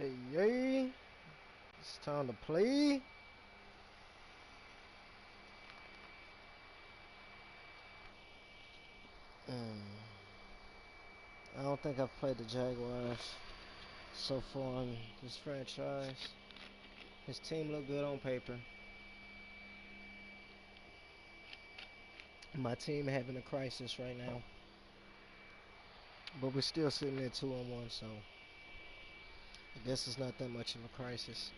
Yay. It's time to play. I don't think I've played the Jaguars so far in this franchise. His team look good on paper. My team having a crisis right now. But we're still sitting at 2-1, so I guess it's not that much of a crisis.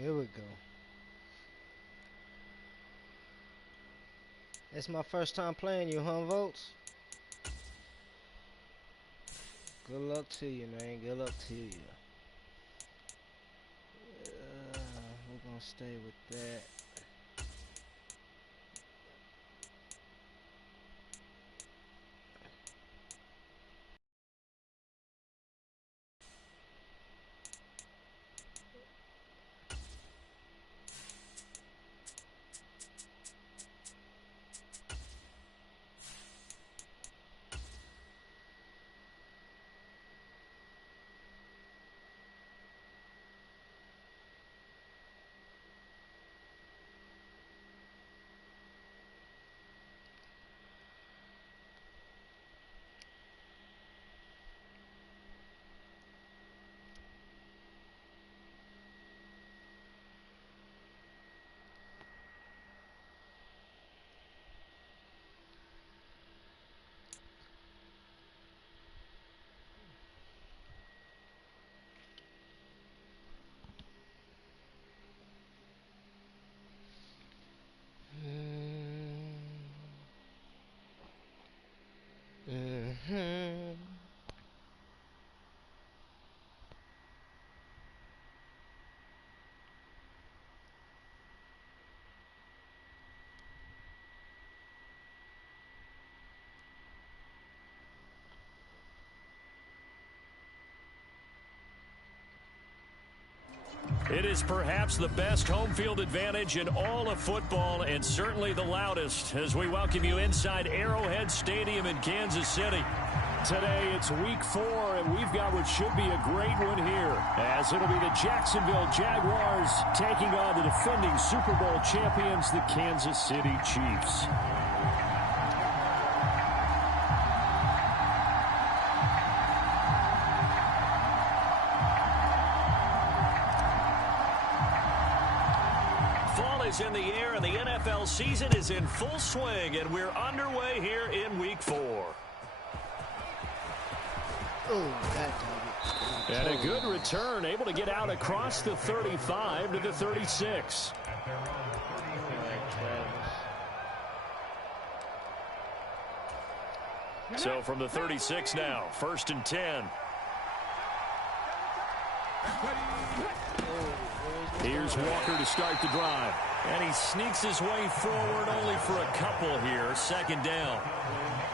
Here we go. It's my first time playing you, huh, Volts? Good luck to you, man. Good luck to you. We're gonna stay with that. It is perhaps the best home field advantage in all of football and certainly the loudest as we welcome you inside Arrowhead Stadium in Kansas City. Today it's week 4 and we've got what should be a great one here as it'll be the Jacksonville Jaguars taking on the defending Super Bowl champions, the Kansas City Chiefs. In the air, and the NFL season is in full swing, and we're underway here in week 4. And a good return, able to get out across the 35 to the 36. So from the 36 now, 1st and 10. Here's Walker to start the drive. And he sneaks his way forward only for a couple here. 2nd down.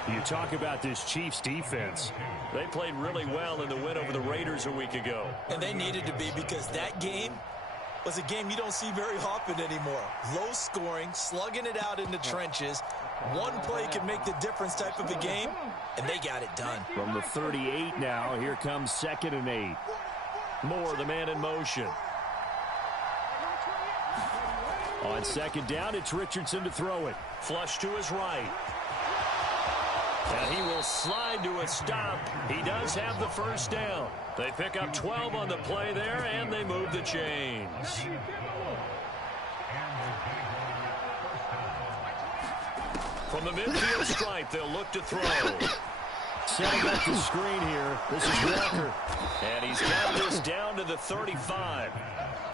You talk about this Chiefs defense. They played really well in the win over the Raiders a week ago. And they needed to be because that game was a game you don't see very often anymore. Low scoring, slugging it out in the trenches. One play can make the difference type of a game, and they got it done. From the 38 now, here comes 2nd and 8. Moore, the man in motion. On 2nd down, it's Richardson to throw it. Flush to his right. And he will slide to a stop. He does have the 1st down. They pick up 12 on the play there, and they move the chains. From the midfield stripe, they'll look to throw. Setting up the screen here. This is Walker. And he's got this down to the 35.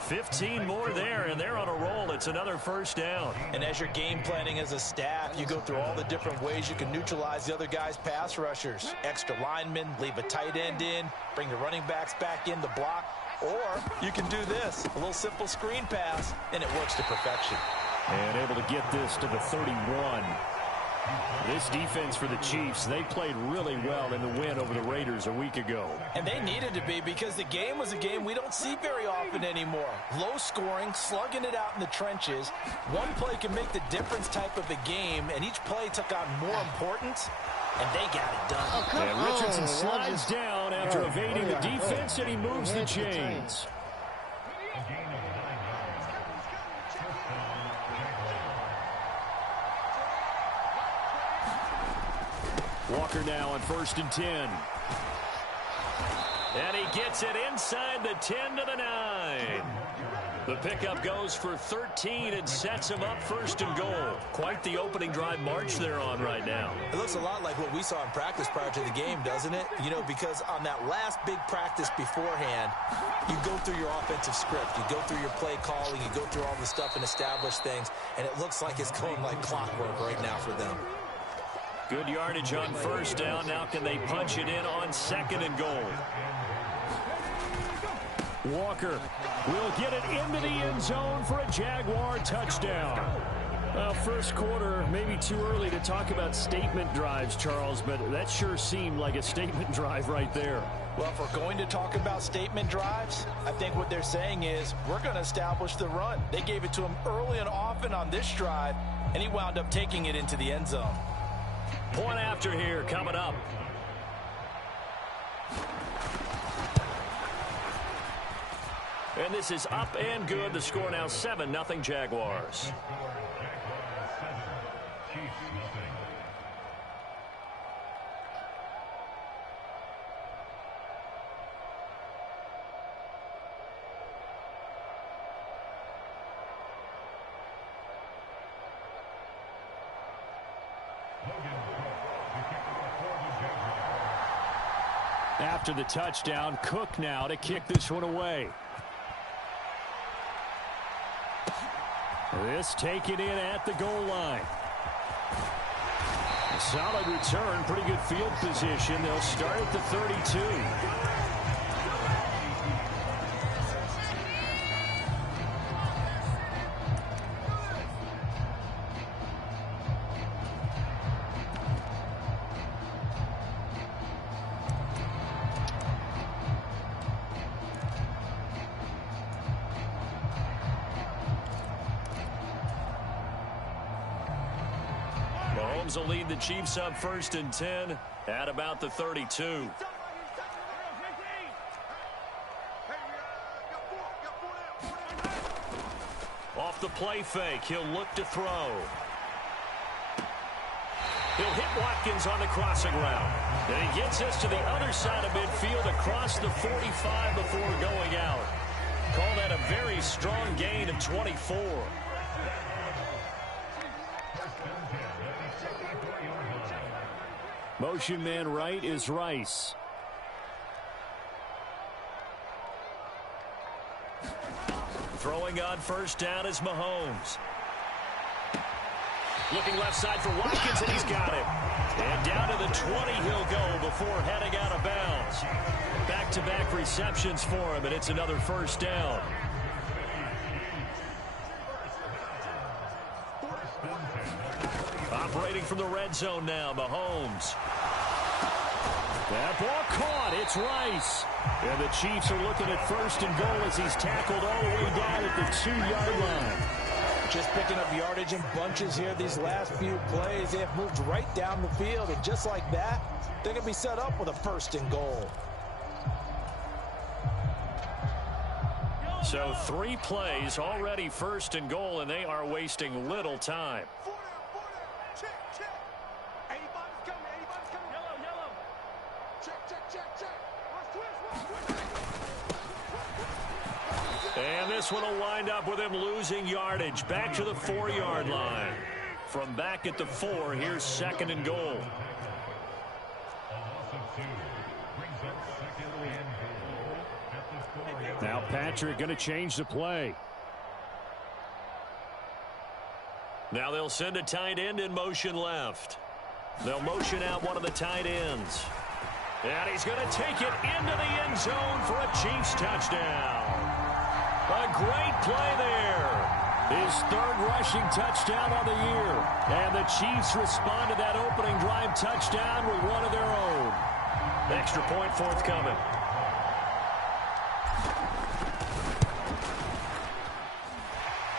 15 more there, and they're on a roll. It's another 1st down. And as you're game planning as a staff, you go through all the different ways you can neutralize the other guy's pass rushers. Extra linemen, leave a tight end in, bring the running backs back in to block. Or you can do this, a little simple screen pass, and it works to perfection. And able to get this to the 31. This defense for the Chiefs, they played really well in the win over the Raiders a week ago. And they needed to be because the game was a game we don't see very often anymore. Low scoring, slugging it out in the trenches. One play can make the difference type of a game, and each play took on more importance, and they got it done. And Richardson slides down after evading the defense, and he moves the chains. Walker now on 1st and 10. And he gets it inside the 10 to the 9. The pickup goes for 13 and sets him up 1st and goal. Quite the opening drive march they're on right now. It looks a lot like what we saw in practice prior to the game, doesn't it? You know, because on that last big practice beforehand, you go through your offensive script. You go through your play calling. You go through all the stuff and establish things. And it looks like it's going like clockwork right now for them. Good yardage on 1st down. Now can they punch it in on 2nd and goal? Walker will get it into the end zone for a Jaguar touchdown. Well, 1st quarter, maybe too early to talk about statement drives, Charles, but that sure seemed like a statement drive right there. Well, if we're going to talk about statement drives, I think what they're saying is we're going to establish the run. They gave it to him early and often on this drive, and he wound up taking it into the end zone. Point after here coming up. And this is up and good. The score now 7-0 Jaguars. After the touchdown, Cook now to kick this one away. This taken in at the goal line. A solid return, pretty good field position. They'll start at the 32. Mahomes will lead the Chiefs up 1st and 10 at about the 32. Off the play fake, he'll look to throw. He'll hit Watkins on the crossing route. And he gets us to the other side of midfield across the 45 before going out. Call that a very strong gain of 24. Motion man right is Rice. Throwing on 1st down is Mahomes. Looking left side for Watkins, and he's got it. And down to the 20 he'll go before heading out of bounds. Back-to-back receptions for him, and it's another 1st down. Operating from the red zone now, Mahomes. That ball caught. It's Rice. And the Chiefs are looking at 1st and goal as he's tackled all the way down at the 2-yard line. Just picking up yardage in bunches here these last few plays. They have moved right down the field, and just like that, they're going to be set up with a 1st and goal. So 3 plays already 1st and goal, and they are wasting little time. And this one will wind up with him losing yardage back to the 4-yard line. From back at the 4, here's 2nd and goal. Now Patrick going to change the play. Now they'll send a tight end in motion left. They'll motion out one of the tight ends. And he's going to take it into the end zone for a Chiefs touchdown. A great play there. His 3rd rushing touchdown on the year. And the Chiefs respond to that opening drive touchdown with one of their own. Extra point forthcoming.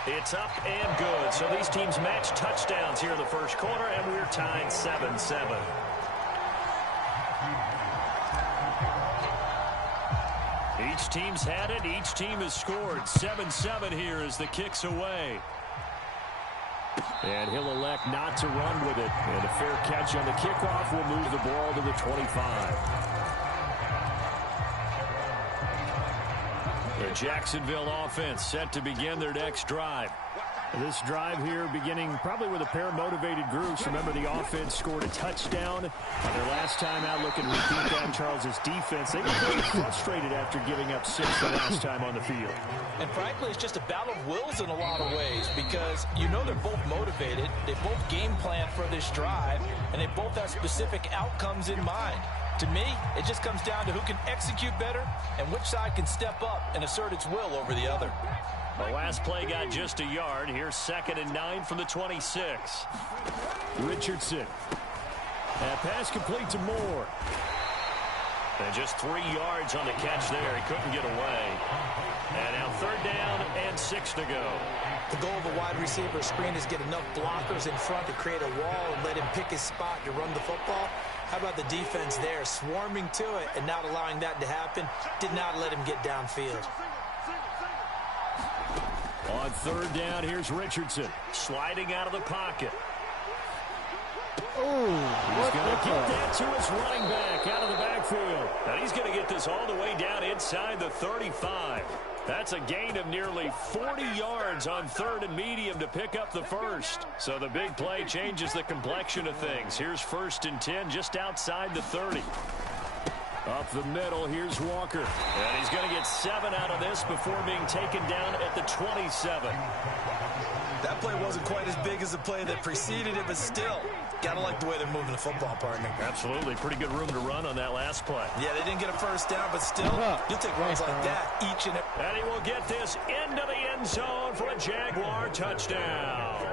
It's up and good. So these teams match touchdowns here in the 1st quarter, and we're tied 7-7. Each team's had it. Each team has scored. 7-7 here as the kick's away. And he'll elect not to run with it. And a fair catch on the kickoff will move the ball to the 25. The Jacksonville offense set to begin their next drive. This drive here beginning probably with a pair of motivated groups. Remember, the offense scored a touchdown on their last time out. Looking to repeat that. Charles's defense, they were very frustrated after giving up 6 the last time on the field. And frankly, it's just a battle of wills in a lot of ways, because you know they're both motivated. They both game plan for this drive, and they both have specific outcomes in mind. To me, it just comes down to who can execute better and which side can step up and assert its will over the other. The last play got just a yard. Here's 2nd and 9 from the 26. Richardson. That pass complete to Moore. And just 3 yards on the catch there. He couldn't get away. And now 3rd down and 6 to go. The goal of a wide receiver screen is get enough blockers in front to create a wall and let him pick his spot to run the football. How about the defense there, swarming to it and not allowing that to happen? Did not let him get downfield. On 3rd down, here's Richardson sliding out of the pocket. Oh, he's going to get that to his running back out of the backfield. And he's going to get this all the way down inside the 35. That's a gain of nearly 40 yards on 3rd and medium to pick up the 1st. So the big play changes the complexion of things. Here's 1st and 10 just outside the 30. Up the middle, here's Walker. And he's going to get 7 out of this before being taken down at the 27. That play wasn't quite as big as the play that preceded it, but still, gotta like the way they're moving the football, partner. Absolutely. Pretty good room to run on that last play. Yeah, they didn't get a 1st down, but still, you'll take runs like that each and every. And he will get this into the end zone for a Jaguar touchdown.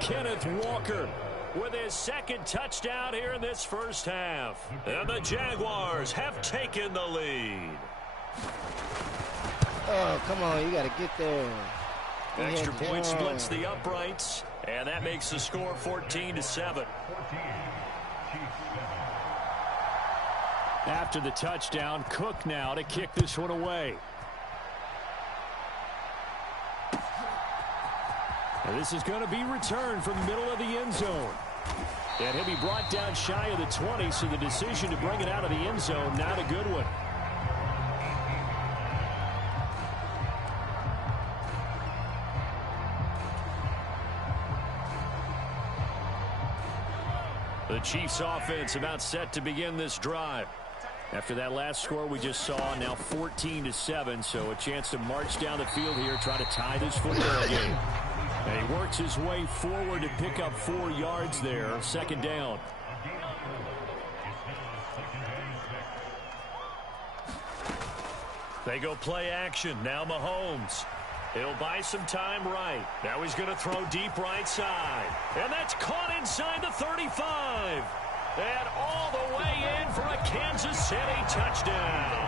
Kenneth Walker with his 2nd touchdown here in this 1st half. And the Jaguars have taken the lead. Oh, come on. You got to get there. Extra point splits the uprights, and that makes the score 14-7. After the touchdown, Cook now to kick this one away. And this is going to be returned from the middle of the end zone. And he'll be brought down shy of the 20, so the decision to bring it out of the end zone, not a good one. The Chiefs offense about set to begin this drive. After that last score we just saw, now 14-7, so a chance to march down the field here, try to tie this football game. And he works his way forward to pick up 4 yards there, second down. They go play action. Now Mahomes. He'll buy some time right. Now he's going to throw deep right side. And that's caught inside the 35. And all the way in for a Kansas City touchdown.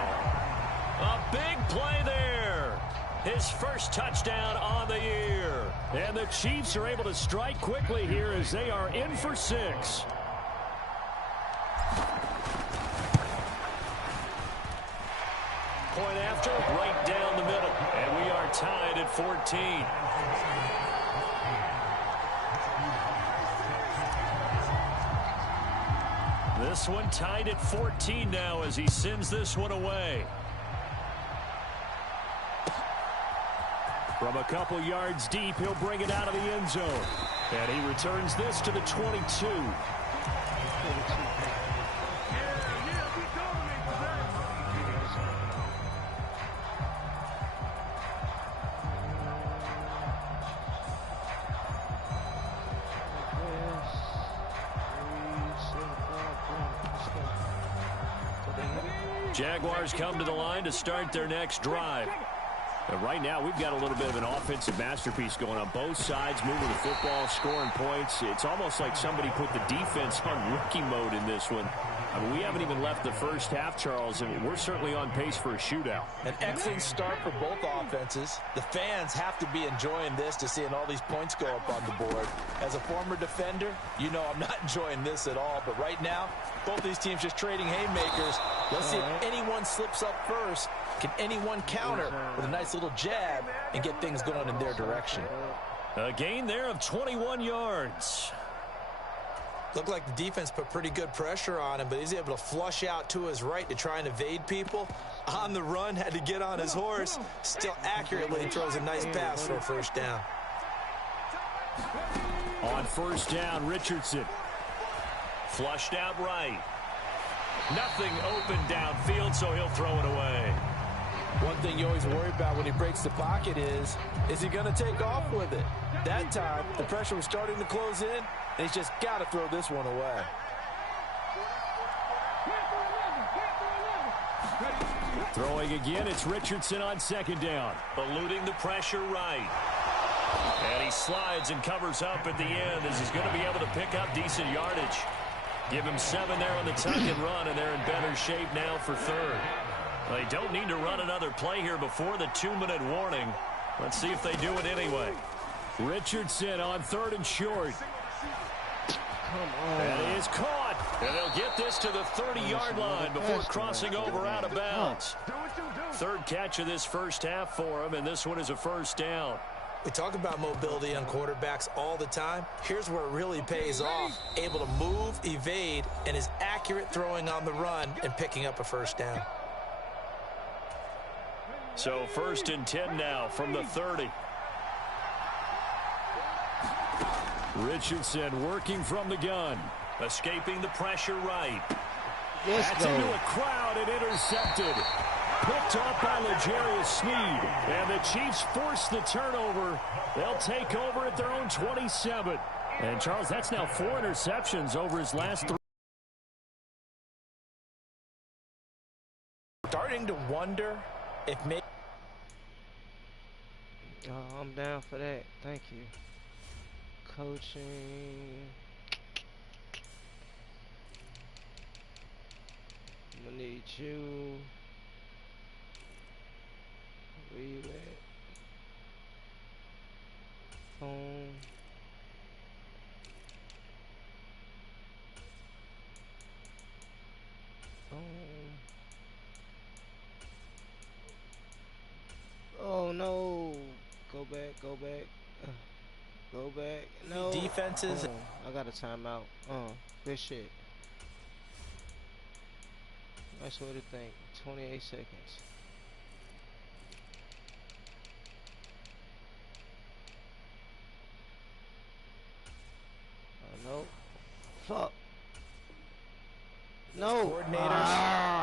A big play there. His first touchdown on the year. And the Chiefs are able to strike quickly here as they are in for 6. Point after, right down the middle. And we are tied at 14. This one tied at 14 now as he sends this one away. From a couple yards deep, he'll bring it out of the end zone. And he returns this to the 22. Jaguars come to the line to start their next drive. And right now, we've got a little bit of an offensive masterpiece going on both sides, moving the football, scoring points. It's almost like somebody put the defense on rookie mode in this one. I mean, we haven't even left the first half, Charles, and we're certainly on pace for a shootout. An excellent start for both offenses. The fans have to be enjoying this to seeing all these points go up on the board. As a former defender, you know I'm not enjoying this at all. But right now, both these teams just trading haymakers. Let's see if anyone slips up first. Can anyone counter with a nice little jab and get things going in their direction? A gain there of 21 yards. Looked like the defense put pretty good pressure on him, but he's able to flush out to his right to try and evade people. On the run, had to get on his horse. Still accurately throws a nice pass for a first down. On first down, Richardson. Flushed out right. Nothing open downfield, so he'll throw it away. One thing you always worry about when he breaks the pocket is he going to take off with it? That time, the pressure was starting to close in, and he's just got to throw this one away. Throwing again, it's Richardson on second down. Eluding the pressure right. And he slides and covers up at the end as he's going to be able to pick up decent yardage. Give him 7 there on the tuck and run, and they're in better shape now for third. They don't need to run another play here before the 2-minute warning. Let's see if they do it anyway. Richardson on third and short. Come on. That is caught. And they'll get this to the 30-yard line before crossing over out of bounds. Third catch of this first half for him, and this one is a first down. We talk about mobility on quarterbacks all the time. Here's where it really pays off. Able to move, evade, and is accurate throwing on the run and picking up a first down. So 1st and 10 now from the 30. Richardson working from the gun. Escaping the pressure right. That's into a crowd and intercepted. Picked off by L'Jarius Sneed. And the Chiefs force the turnover. They'll take over at their own 27. And, Charles, that's now 4 interceptions over his last 3. Starting to wonder if maybe... Oh, I'm down for that. Thank you. Coaching. I'm gonna need you. Where you at? Home. Oh no. Go back, go back. Go back. No. Defenses. I got a timeout. Good shit. Nice way to think. 28 seconds. No. Fuck. No. Coordinators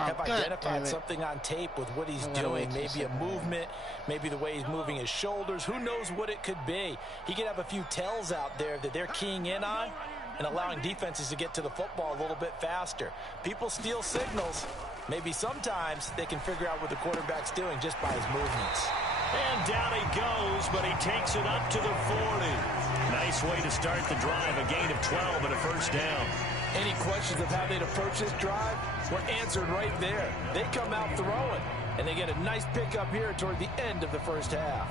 have identified something on tape with what he's doing. Maybe a movement, maybe the way he's moving his shoulders. Who knows what it could be? He could have a few tells out there that they're keying in on and allowing defenses to get to the football a little bit faster. People steal signals. Maybe sometimes they can figure out what the quarterback's doing just by his movements. And down he goes, but he takes it up to the 40. Nice way to start the drive, a gain of 12 and a first down. Any questions of how they'd approach this drive were answered right there. They come out throwing, and they get a nice pickup here toward the end of the first half.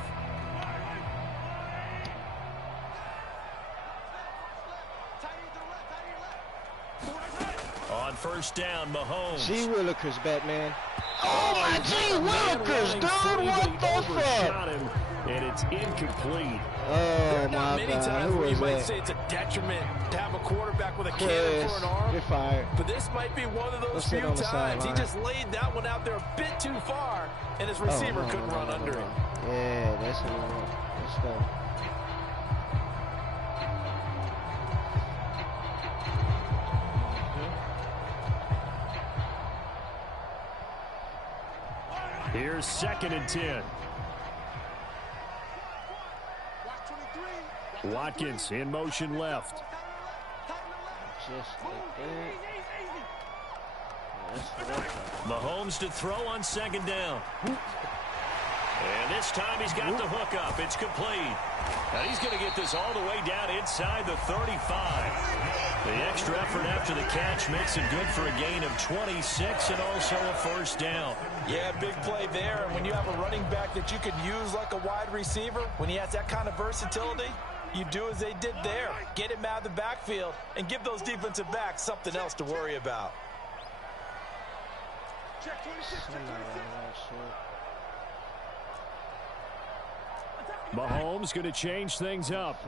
On first down, Mahomes. G. Willikers, Batman. Oh my G. Willikers, dude, what the fuck? And it's incomplete. Oh my many God. times Who where you was might that? say it's a detriment to have a quarterback with a cannon for an arm. You're fired. But this might be one of those few times. He just laid that one out there a bit too far, and his receiver couldn't run under it. Yeah, that's what we want. Let's go. Here's 2nd and 10. Watkins in motion left. Just like that. Mahomes to throw on 2nd down. And this time he's got the hook up. It's complete. Now he's going to get this all the way down inside the 35. The extra effort after the catch makes it good for a gain of 26 and also a first down. Yeah, big play there. And when you have a running back that you could use like a wide receiver, when he has that kind of versatility, you do as they did there. Get him out of the backfield and give those defensive backs something else to worry about. Mahomes going to change things up.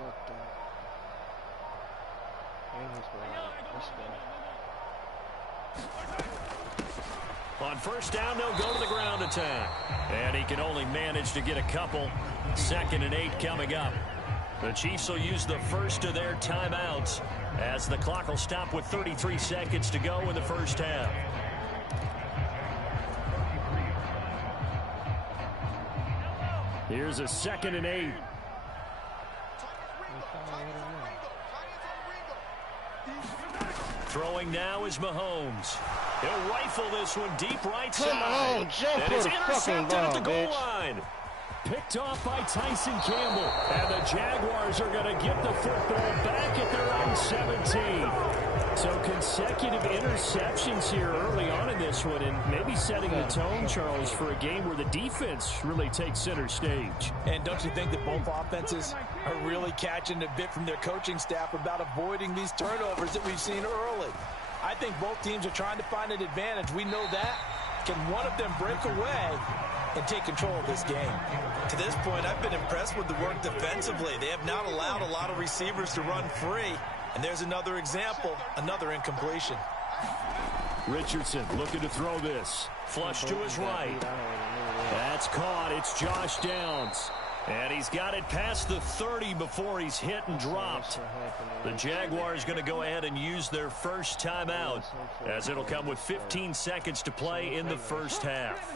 On first down, they'll go to the ground attack. And he can only manage to get a couple. 2nd and 8 coming up. The Chiefs will use the first of their timeouts as the clock will stop with 33 seconds to go in the first half. Here's a 2nd and 8. Throwing now is Mahomes. He'll rifle this one deep right side. Come on, jump for the fucking ball, at the goal bitch. line. Picked off by Tyson Campbell. And the Jaguars are going to get the football back at their own 17. So consecutive interceptions here early on in this one, and maybe setting the tone, Charles, for a game where the defense really takes center stage. And don't you think that both offenses are really catching a bit from their coaching staff about avoiding these turnovers that we've seen early? I think both teams are trying to find an advantage. We know that. Can one of them break away and take control of this game? To this point, I've been impressed with the work defensively. They have not allowed a lot of receivers to run free. And there's another example, another incompletion. Richardson looking to throw this. Flush to his right. That's caught. It's Josh Downs. And he's got it past the 30 before he's hit and dropped. The Jaguars going to go ahead and use their first timeout, as it'll come with 15 seconds to play in the first half.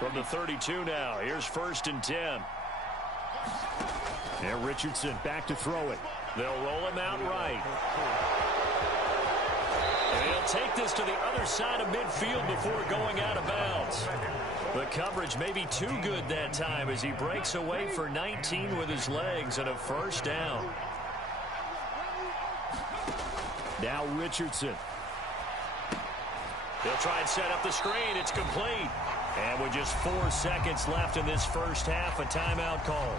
From the 32 now, here's 1st and 10. And Richardson back to throw it. They'll roll him out right. And he'll take this to the other side of midfield before going out of bounds. The coverage may be too good that time as he breaks away for 19 with his legs and a first down. Now Richardson. They'll try and set up the screen. It's complete. And with just 4 seconds left in this first half, a timeout call.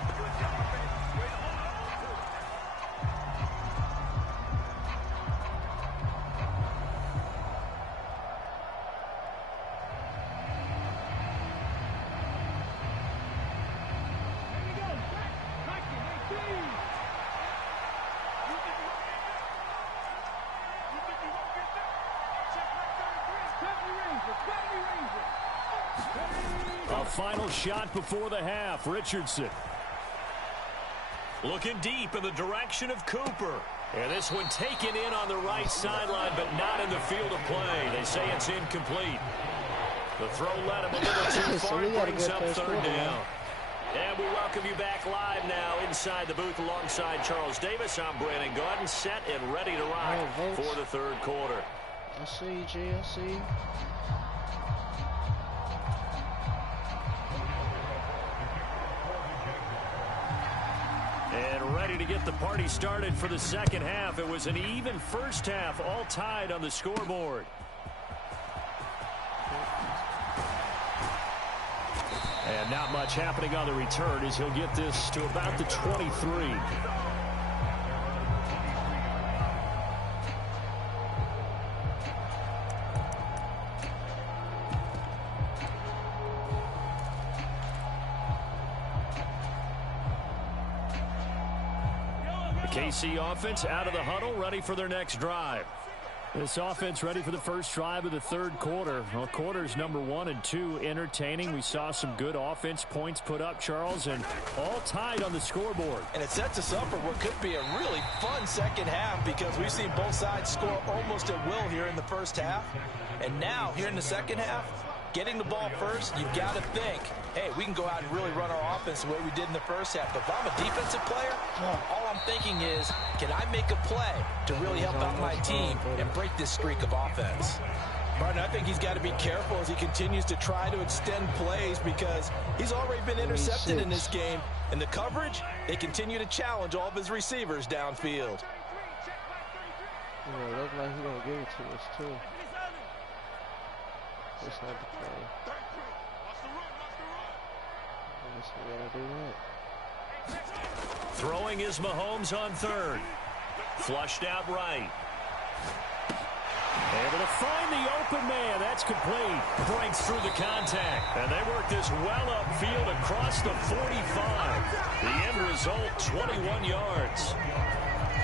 final shot before the half. Richardson. Looking deep in the direction of Cooper. And this one taken in on the right sideline, but not in the field of play. They say it's incomplete. The throw led him a little too far. Brings up third down. And we welcome you back live now inside the booth alongside Charles Davis. I'm Brandon Gordon, set and ready to rock for the third quarter. I see you, G. I see you. And ready to get the party started for the second half. It was an even first half, all tied on the scoreboard. And not much happening on the return as he'll get this to about the 23. The KC offense out of the huddle, ready for their next drive. This offense ready for the first drive of the third quarter. Well, quarters number 1 and 2 entertaining. We saw some good offense points put up, Charles, and all tied on the scoreboard. And it sets us up for what could be a really fun second half because we've seen both sides score almost at will here in the first half. And now, here in the second half, getting the ball first, you've got to think, hey, we can go out and really run our offense the way we did in the first half. But if I'm a defensive player, all I'm thinking is, can I make a play to really help out my team and break this streak of offense? Martin, I think he's got to be careful as he continues to try to extend plays because he's already been intercepted in this game. And the coverage, they continue to challenge all of his receivers downfield. Yeah, it looks like he's going to give it to us, too. That's not the play. I guess we gotta do that. Throwing is Mahomes on third. Flushed out right. Able to find the open man. That's complete. Breaks through the contact. And they work this well upfield across the 45. The end result, 21 yards.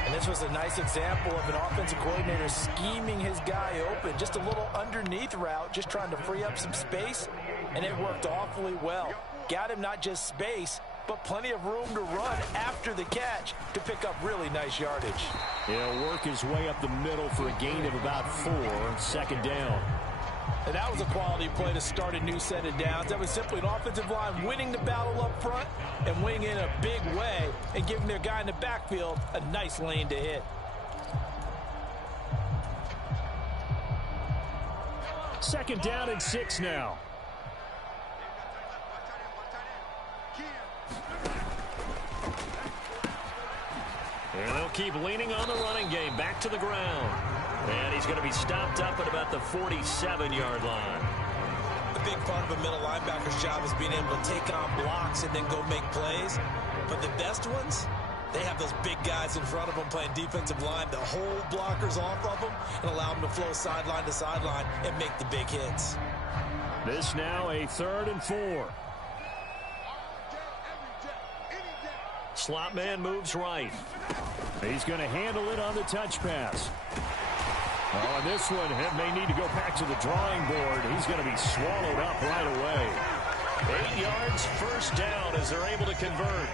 And this was a nice example of an offensive coordinator scheming his guy open. Just a little underneath route, just trying to free up some space. And it worked awfully well. Got him not just space, but plenty of room to run after the catch to pick up really nice yardage. He'll work his way up the middle for a gain of about 4. Second down. And that was a quality play to start a new set of downs. That was simply an offensive line winning the battle up front and winning in a big way and giving their guy in the backfield a nice lane to hit. Second down and 6 now. And they'll keep leaning on the running game. Back to the ground. And he's going to be stopped up at about the 47-yard line. The big part of a middle linebacker's job is being able to take on blocks and then go make plays. But the best ones, they have those big guys in front of them playing defensive line that hold blockers off of them and allow them to flow sideline to sideline and make the big hits. This now a 3rd and 4. Slot man moves right. He's going to handle it on the touch pass. Oh, and this one may need to go back to the drawing board. He's going to be swallowed up right away. 8 yards, first down as they're able to convert.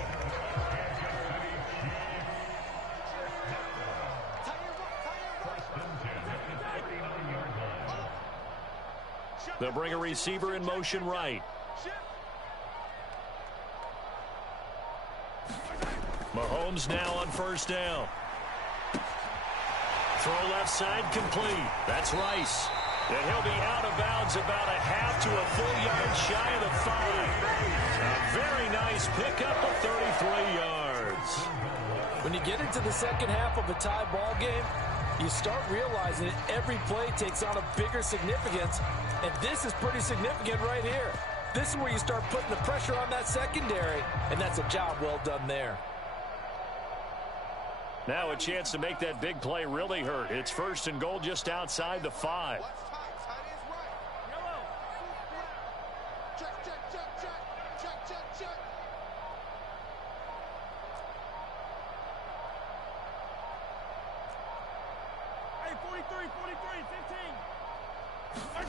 They'll bring a receiver in motion right. Mahomes now on first down. Throw left side complete. That's Rice. And he'll be out of bounds about a half to a full yard shy of the 5. A very nice pickup of 33 yards. When you get into the second half of a tie ball game, you start realizing that every play takes on a bigger significance, and this is pretty significant right here. This is where you start putting the pressure on that secondary, and that's a job well done there. Now a chance to make that big play really hurt. It's 1st and goal just outside the 5.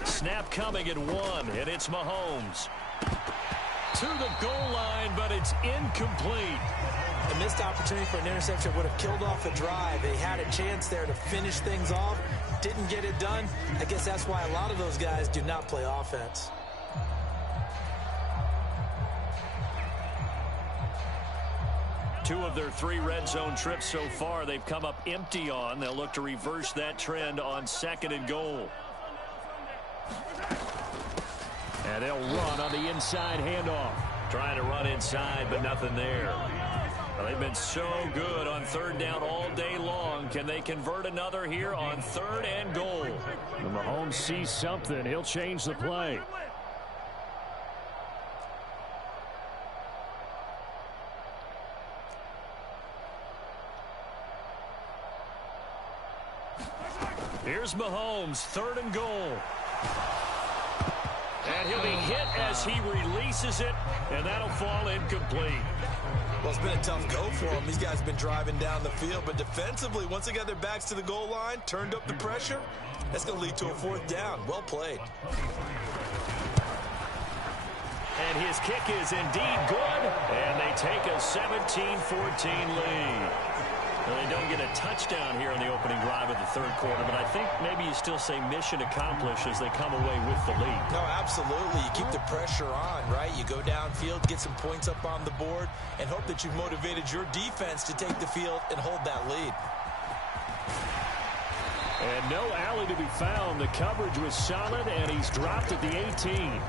Snap coming at 1, and it's Mahomes. to the goal line, but it's incomplete. A missed opportunity for an interception would have killed off the drive. They had a chance there to finish things off. Didn't get it done. I guess that's why a lot of those guys do not play offense. Two of their 3 red zone trips so far they've come up empty on. They'll look to reverse that trend on 2nd and goal. And they'll run on the inside handoff. Trying to run inside, but nothing there. Well, they've been so good on 3rd down all day long. Can they convert another here on 3rd and goal? When Mahomes sees something, he'll change the play. Here's Mahomes, 3rd and goal. And he'll be hit as he releases it, and that'll fall incomplete. Well, it's been a tough go for them. These guys have been driving down the field, but defensively, once they got their backs to the goal line, turned up the pressure, that's going to lead to a 4th down. Well played. And his kick is indeed good, and they take a 17-14 lead. Well, they don't get a touchdown here on the opening drive of the 3rd quarter, but I think maybe you still say mission accomplished as they come away with the lead. No, absolutely. You keep the pressure on, right? You go downfield, get some points up on the board, and hope that you've motivated your defense to take the field and hold that lead. And no alley to be found. The coverage was solid, and he's dropped at the 18.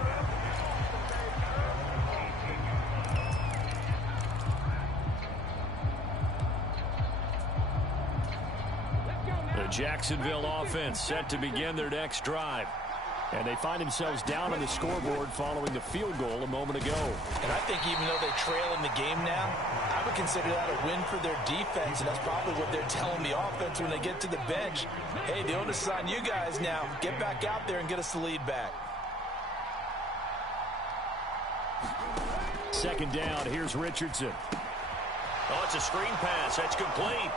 Jacksonville offense set to begin their next drive. And they find themselves down on the scoreboard following the field goal a moment ago. And I think even though they trail in the game now, I would consider that a win for their defense, and that's probably what they're telling the offense when they get to the bench. Hey, the onus is on you guys now. Get back out there and get us the lead back. 2nd down, here's Richardson. Oh, it's a screen pass. That's complete.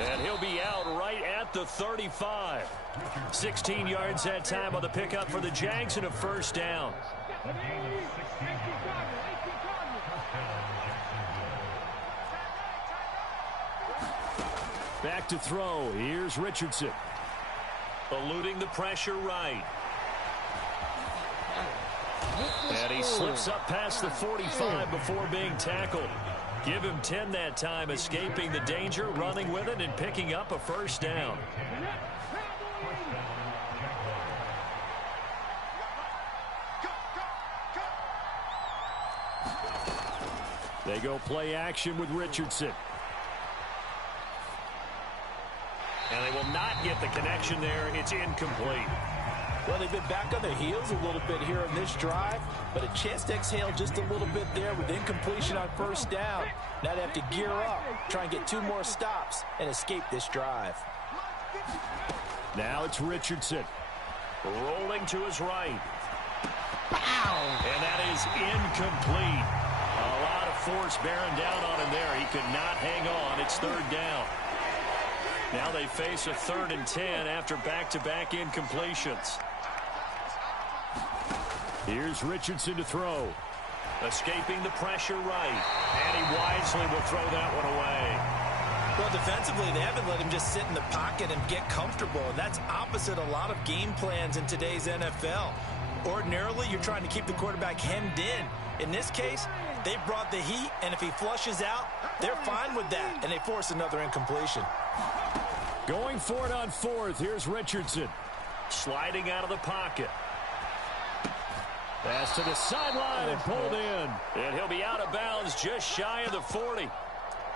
And he'll be out right at the 35. 16 yards that time on the pickup for the Jags and a 1st down. Back to throw. Here's Richardson. Eluding the pressure right. And he slips up past the 45 before being tackled. Give him 10 that time, escaping the danger, running with it, and picking up a 1st down. They go play action with Richardson. And they will not get the connection there. It's incomplete. Well, they've been back on their heels a little bit here in this drive, but a chance to exhale just a little bit there with incompletion on 1st down. Now they have to gear up, try and get 2 more stops, and escape this drive. Now it's Richardson. Rolling to his right. And that is incomplete. A lot of force bearing down on him there. He could not hang on. It's 3rd down. Now they face a 3rd and 10 after back-to-back incompletions. Here's Richardson to throw. Escaping the pressure right. And he wisely will throw that one away. Well, defensively, they haven't let him just sit in the pocket and get comfortable. And that's opposite a lot of game plans in today's NFL. Ordinarily, you're trying to keep the quarterback hemmed in. In this case, they brought the heat, and if he flushes out, they're fine with that, and they force another incompletion. Going for it on 4th. Here's Richardson. Sliding out of the pocket. Pass to the sideline and pulled in. And he'll be out of bounds just shy of the 40.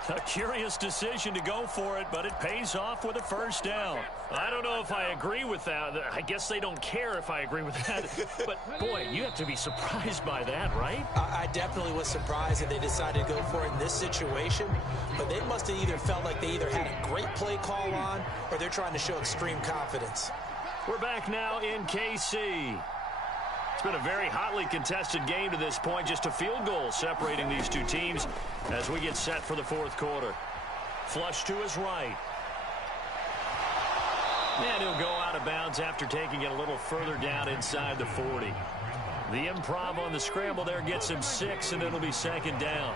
A curious decision to go for it, but it pays off with a 1st down. I don't know if I agree with that. I guess they don't care if I agree with that. But, boy, you have to be surprised by that, right? I definitely was surprised that they decided to go for it in this situation. But they must have either felt like they either had a great play call on or they're trying to show extreme confidence. We're back now in KC. It's been a very hotly contested game to this point. Just a field goal separating these two teams as we get set for the 4th quarter. Flush to his right. And he'll go out of bounds after taking it a little further down inside the 40. The improv on the scramble there gets him 6, and it'll be second down.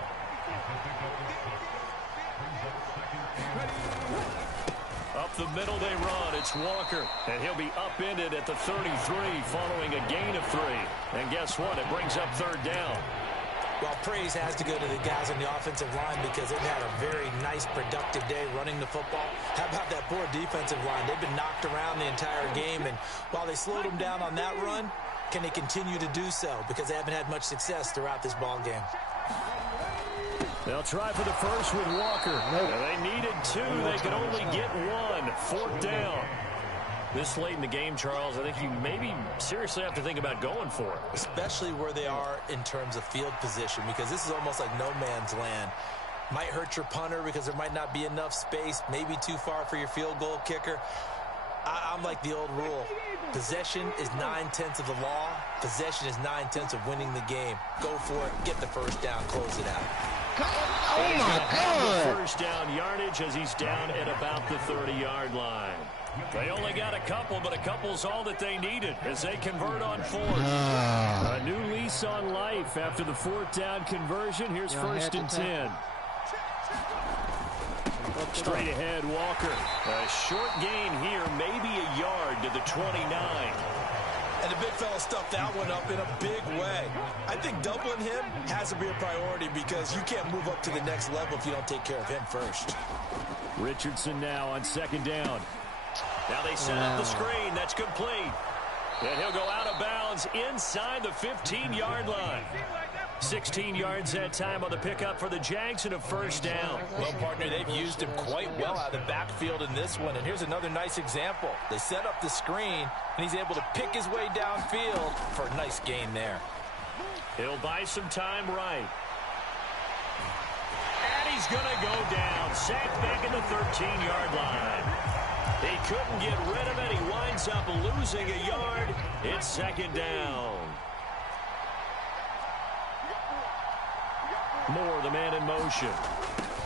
Up the middle they run. It's Walker, and he'll be upended at the 33 following a gain of 3. And guess what? It brings up third down. Well, praise has to go to the guys on the offensive line because they've had a very nice, productive day running the football. How about that poor defensive line? They've been knocked around the entire game, and while they slowed them down on that run, can they continue to do so? Because they haven't had much success throughout this ball game. They'll try for the first with Walker. They needed 2. They could only get 1. Fourth down. This late in the game, Charles, I think you maybe seriously have to think about going for it. Especially where they are in terms of field position, because this is almost like no man's land. Might hurt your punter because there might not be enough space, maybe too far for your field goal kicker. I'm like the old rule. Possession is 9/10 of the law. Possession is 9/10 of winning the game. Go for it. Get the first down. Close it out. Oh, my God. First down yardage as he's down at about the 30-yard line. They only got a couple, but a couple's all that they needed as they convert on 4th. A new lease on life after the 4th down conversion. Here's first and 10. Straight ahead, Walker. A short gain here, maybe a yard to the 29. And the big fella stuffed that one up in a big way. I think doubling him has to be a priority because you can't move up to the next level if you don't take care of him first. Richardson now on second down. Now they set up the screen. That's complete. And he'll go out of bounds inside the 15-yard line. 16 yards that time on the pickup for the Jags and a first down. Well, partner, they've used him quite well out of the backfield in this one. And here's another nice example. They set up the screen, and he's able to pick his way downfield for a nice gain there. He'll buy some time right. And he's going to go down. Sacked back at the 13-yard line. He couldn't get rid of it. He winds up losing a yard. It's second down. Moore, the man in motion.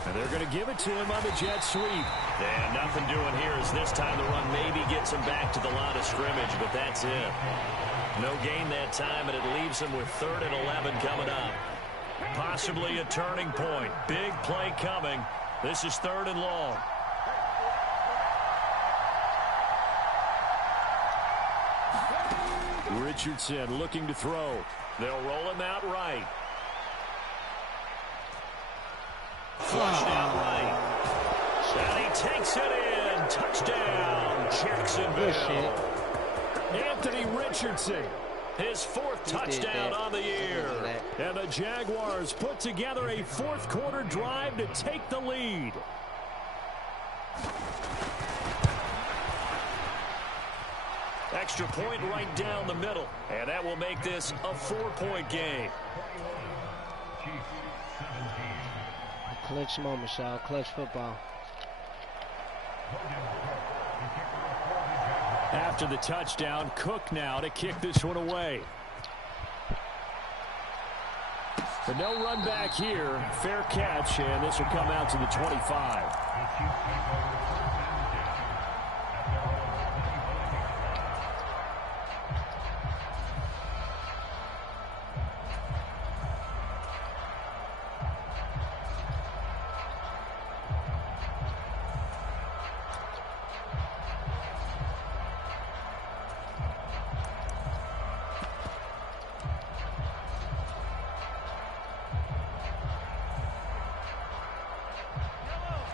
And they're going to give it to him on the jet sweep. And nothing doing here as this time the run maybe gets him back to the line of scrimmage, but that's it. No gain that time, and it leaves him with 3rd and 11 coming up. Possibly a turning point. Big play coming. This is 3rd and long. Richardson looking to throw. They'll roll him out right. Flushed out right. And he takes it in. Touchdown, Jacksonville. Anthony Richardson, his 4th touchdown on the year. And the Jaguars put together a 4th quarter drive to take the lead. Extra point right down the middle. And that will make this a 4-point game. Clutch moment, y'all. Clutch football. After the touchdown, Cook now to kick this one away. But no run back here. Fair catch, and this will come out to the 25.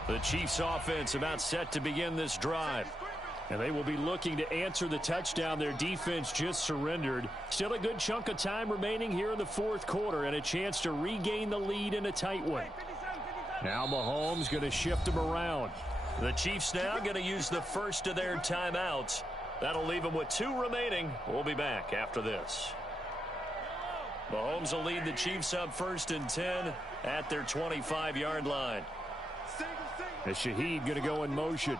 The Chiefs offense about set to begin this drive. And they will be looking to answer the touchdown their defense just surrendered. Still a good chunk of time remaining here in the 4th quarter and a chance to regain the lead in a tight one. Now Mahomes going to shift them around. The Chiefs now going to use the first of their timeouts. That'll leave them with 2 remaining. We'll be back after this. Mahomes will lead the Chiefs up 1st and 10 at their 25-yard line. As Shaheed going to go in motion.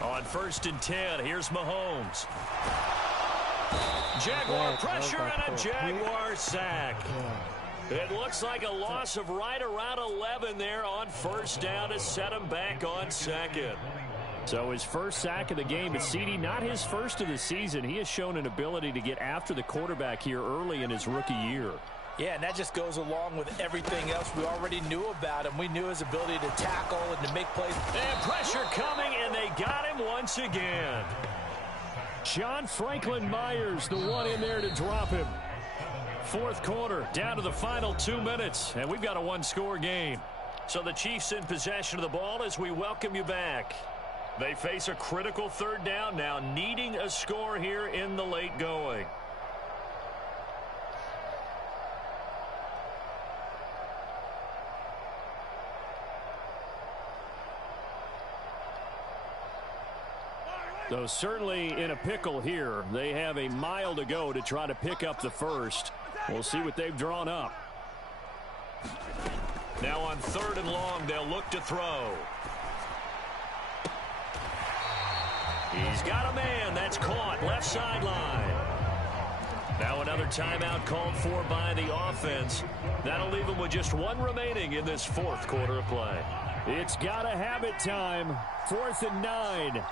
On 1st and 10, here's Mahomes. Jaguar pressure and a Jaguar sack. It looks like a loss of right around 11 there on 1st down to set him back on 2nd. So his first sack of the game, it's CD, not his first of the season. He has shown an ability to get after the quarterback here early in his rookie year. Yeah, and that just goes along with everything else we already knew about him. We knew his ability to tackle and to make plays. And pressure coming, and they got him once again. John Franklin Myers, the one in there to drop him. Fourth quarter, down to the final 2 minutes, and we've got a one-score game. So the Chiefs in possession of the ball as we welcome you back. They face a critical third down now, needing a score here in the late going. Though certainly in a pickle here. They have a mile to go to try to pick up the first. We'll see what they've drawn up. Now on 3rd and long, they'll look to throw. He's got a man. That's caught. Left sideline. Now another timeout called for by the offense. That'll leave them with just one remaining in this fourth quarter of play. It's got to have it time. 4th and 9.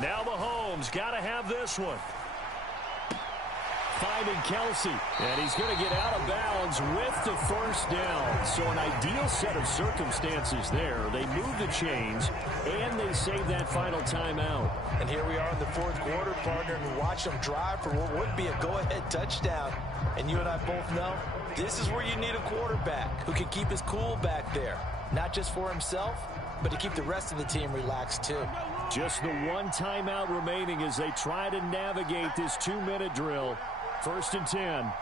Now Mahomes got to have this one. Finding Kelsey, and he's going to get out of bounds with the first down. So an ideal set of circumstances there. They move the chains, and they save that final timeout. And here we are in the fourth quarter, partner, and watch them drive for what would be a go-ahead touchdown. And you and I both know this is where you need a quarterback who can keep his cool back there. Not just for himself, but to keep the rest of the team relaxed too. Just the one timeout remaining as they try to navigate this 2-minute drill. 1st and 10.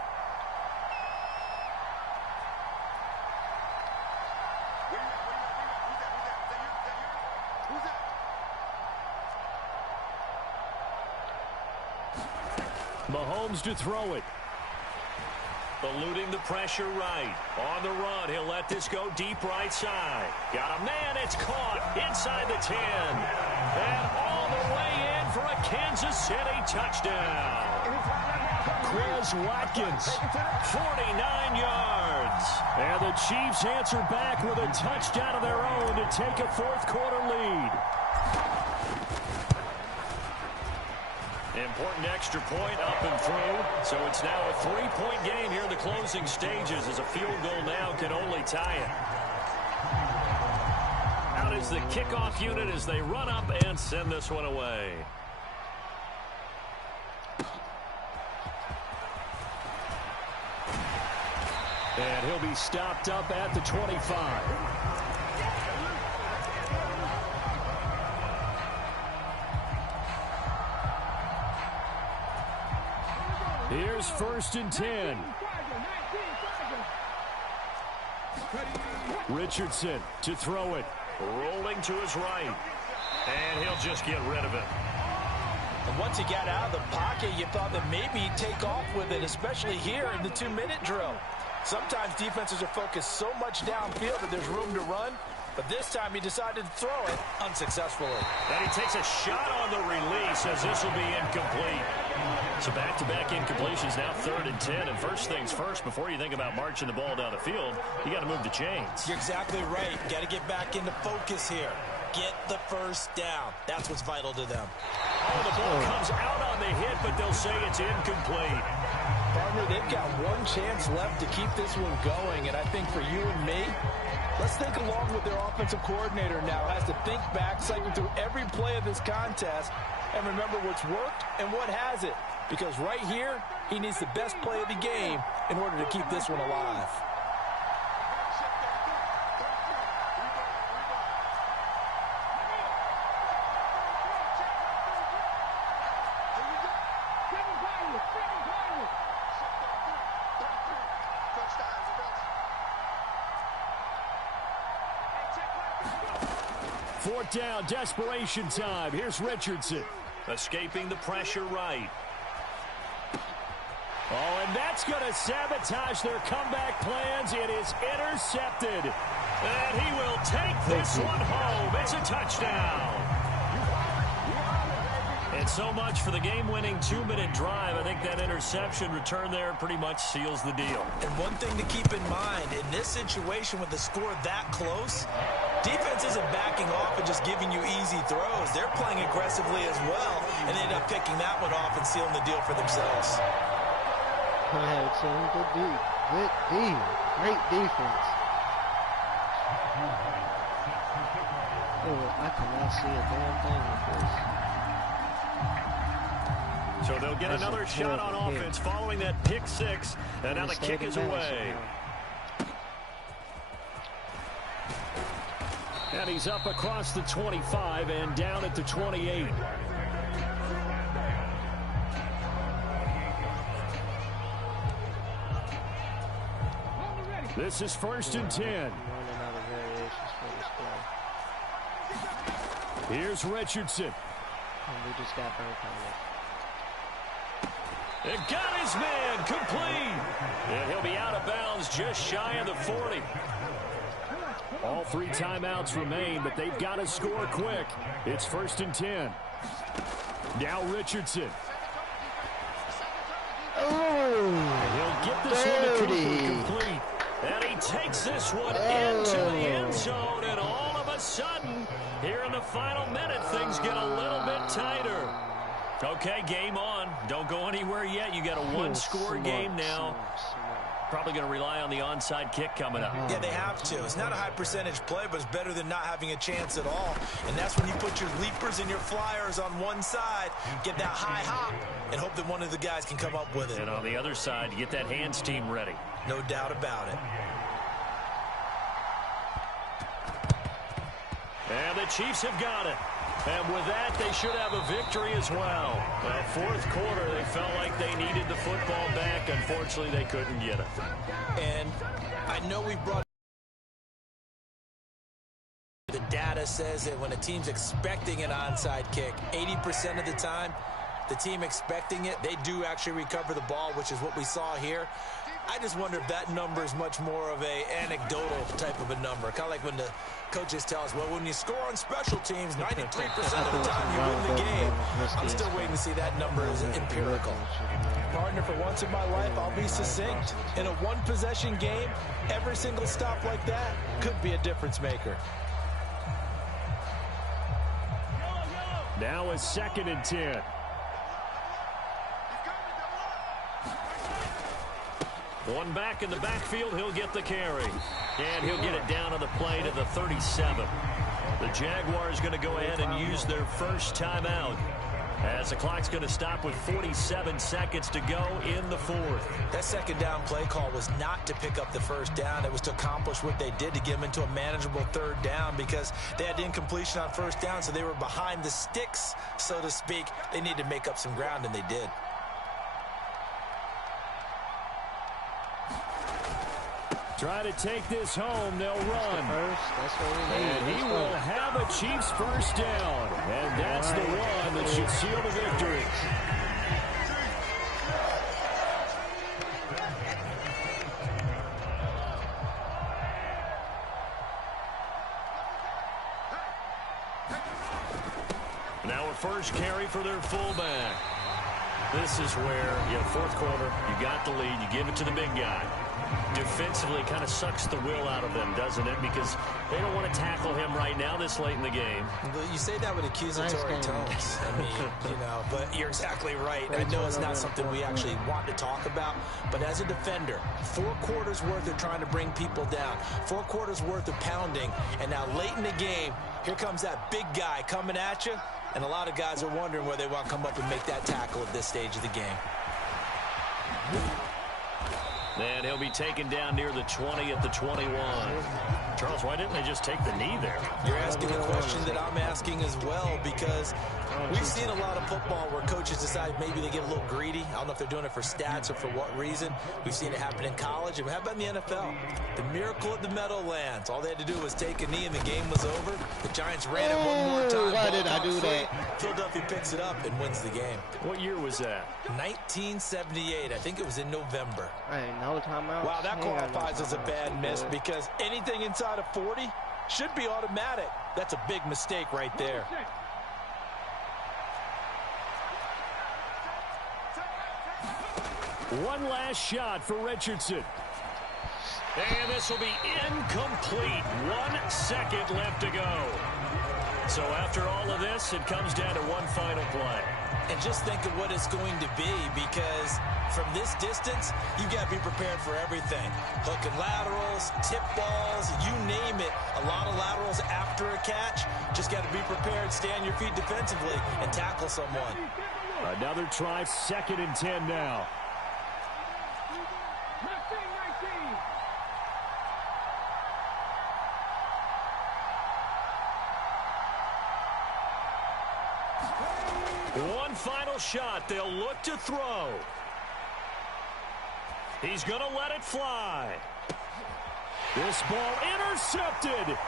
Mahomes to throw it. Eluding the pressure right. On the run, he'll let this go deep right side. Got a man, it's caught inside the 10. And all the way in for a Kansas City touchdown. Chris Watkins, 49 yards. And the Chiefs answer back with a touchdown of their own to take a fourth quarter lead. Important extra point up and through. So it's now a 3-point game here in the closing stages as a field goal now can only tie it. Out is the kickoff unit as they run up and send this one away. And he'll be stopped up at the 25. Here's 1st and 10. Richardson to throw it. Rolling to his right. And he'll just get rid of it. And once he got out of the pocket, you thought that maybe he'd take off with it, especially here in the 2-minute drill. Sometimes defenses are focused so much downfield that there's room to run. But this time he decided to throw it unsuccessfully. And he takes a shot on the release as this will be incomplete. So back-to-back incompletions, now 3rd and 10. And first things first, before you think about marching the ball down the field, you got to move the chains. You're exactly right. Got to get back into focus here. Get the first down. That's what's vital to them. Oh, the ball comes out on the hit, but they'll say it's incomplete. Partner, they've got one chance left to keep this one going. And I think for you and me, let's think along with their offensive coordinator now. Has to think back, cycle through every play of this contest, and remember what's worked and what hasn't. Because right here, he needs the best play of the game in order to keep this one alive. Fourth down, desperation time. Here's Richardson. Escaping the pressure right. Oh, and that's going to sabotage their comeback plans. It is intercepted. And he will take this one home. It's a touchdown. And right, so much for the game-winning 2-minute drive. I think that interception return there pretty much seals the deal. And one thing to keep in mind, in this situation with the score that close, defense isn't backing off and just giving you easy throws. They're playing aggressively as well, and they end up picking that one off and sealing the deal for themselves. Good D. Good D. Great defense. Oh, I cannot see a damn thing with this. So they'll get another shot on offense following that pick six, and now the kick is away. And he's up across the 25 and down at the 28. This is 1st and 10. Here's Richardson. We just got burnt on it. It got his man complete. And he'll be out of bounds just shy of the 40. All 3 timeouts remain, but they've got to score quick. It's 1st and 10. Now Richardson. Oh, he'll get this one to Cooper complete. And he takes this one into the end zone, and all of a sudden, here in the final minute, things get a little bit tighter. Okay, game on. Don't go anywhere yet. You got a one-score game now. Probably going to rely on the onside kick coming up. Yeah, they have to. It's not a high-percentage play, but it's better than not having a chance at all. And that's when you put your leapers and your flyers on one side, get that high hop, and hope that one of the guys can come up with it. And on the other side, get that hands team ready. No doubt about it. And the Chiefs have got it. And with that, they should have a victory as well. Fourth quarter, they felt like they needed the football back. Unfortunately, they couldn't get it. And I know we brought the data says that when a team's expecting an onside kick, 80% of the time, the team expecting it, they do actually recover the ball, which is what we saw here. I just wonder if that number is much more of a anecdotal type of a number. Kind of like when the coaches tell us, well, when you score on special teams, 93% of the time you win the game. I'm still waiting to see that number is empirical. Partner, for once in my life, I'll be succinct. In a one-possession game, every single stop like that could be a difference maker. Now it's 2nd and 10. One back in the backfield, he'll get the carry. And he'll get it down on the play to the 37. The Jaguars going to go ahead and use their first timeout, as the clock's going to stop with 47 seconds to go in the 4th. That second down play call was not to pick up the first down. It was to accomplish what they did, to get them into a manageable 3rd down, because they had incompletion on 1st down, so they were behind the sticks, so to speak. They needed to make up some ground, and they did. Try to take this home. They'll run. That's what we need. And he will have a Chiefs first down. And that's the one that should seal the victory. Now a first carry for their fullback. This is where, 4th quarter, you got the lead, you give it to the big guy. Defensively, kind of sucks the will out of them, doesn't it? Because they don't want to tackle him right now this late in the game. You say that with accusatory tones. I mean, but you're exactly right. I know it's not something we actually want to talk about, but as a defender, 4 quarters worth of trying to bring people down, 4 quarters worth of pounding, and now late in the game, here comes that big guy coming at you, and a lot of guys are wondering where they want to come up and make that tackle at this stage of the game. And he'll be taken down near the 20 at the 21. Charles, why didn't they just take the knee there? You're asking a question that I'm asking as well, because we've seen a lot of football where coaches decide maybe they get a little greedy. I don't know if they're doing it for stats or for what reason. We've seen it happen in college. And how about in the NFL? The miracle at the Meadowlands. All they had to do was take a knee and the game was over. The Giants ran it one more time. Why did I do that? Philadelphia picks it up and wins the game. What year was that? 1978. I think it was in November. No timeout. Wow, that qualifies as a bad miss, because anything inside of 40 should be automatic. That's a big mistake right there. One last shot for Richardson. And this will be incomplete. 1 second left to go. So after all of this, it comes down to one final play. And just think of what it's going to be, because from this distance, you've got to be prepared for everything. Hook and laterals, tip balls, you name it. A lot of laterals after a catch. Just got to be prepared, stay on your feet defensively, and tackle someone. Another try, 2nd and 10 now. One final shot. They'll look to throw. He's going to let it fly. This ball intercepted.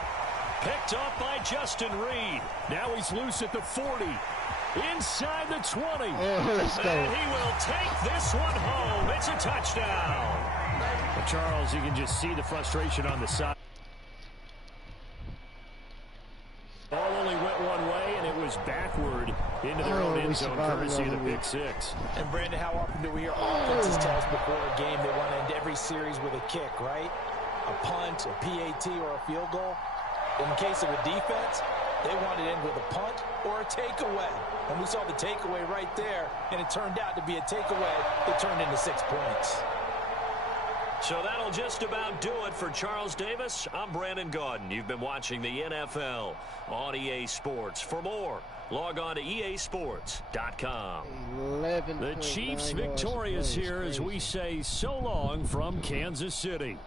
Picked up by Justin Reed. Now he's loose at the 40. Inside the 20. Let's go. And he will take this one home. It's a touchdown. Well, Charles, you can just see the frustration on the side. Ball only went one way, and it was backward into their own end zone, courtesy of the pick six. And, Brandon, how often do we hear offenses tell us before a game they want to end every series with a kick, right? A punt, a PAT, or a field goal. In case of a defense, they want it in with a punt or a takeaway. And we saw the takeaway right there, and it turned out to be a takeaway that turned into 6 points. So that'll just about do it for Charles Davis. I'm Brandon Gaudin. You've been watching the NFL on EA Sports. For more, log on to easports.com. The Chiefs victorious here as we say so long from Kansas City.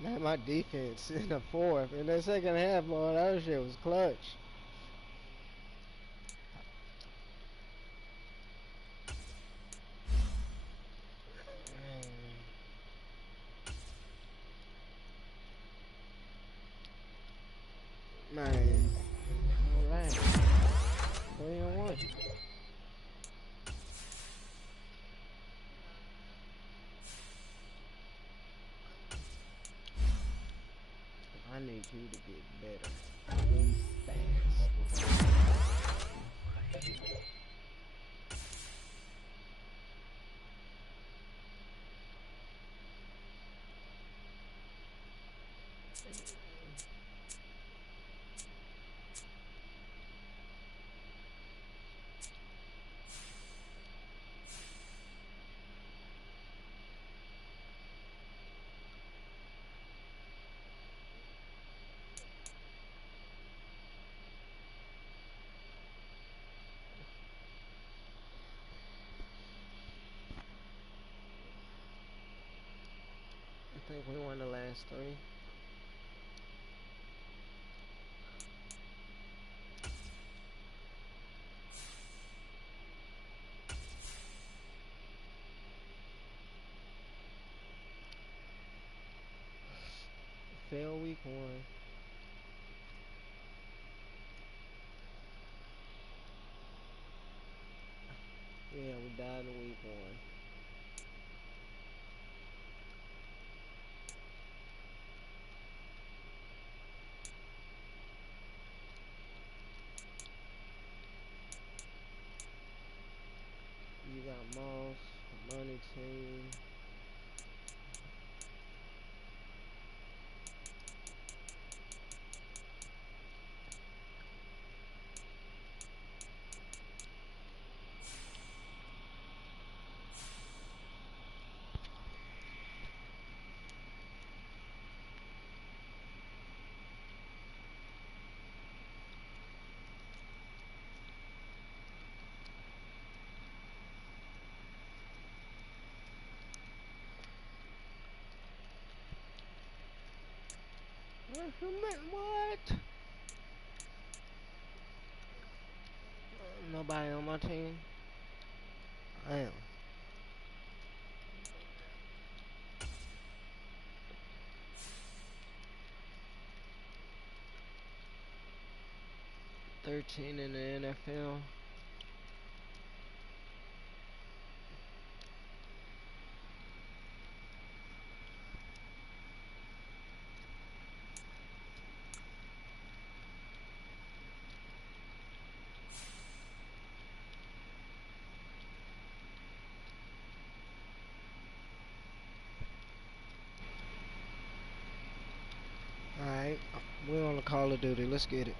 Man, my defense in the 4th. In the second half, boy, that shit was clutch. Man. Alright. 3-1. I need you to get better. Fast. I think we won the last 3. Fail week 1. Yeah, we died in week 1. You got Moss, Money Team. What? Nobody on my team? I am. 13 in the NFL. Alright, we're on the Call of Duty. Let's get it.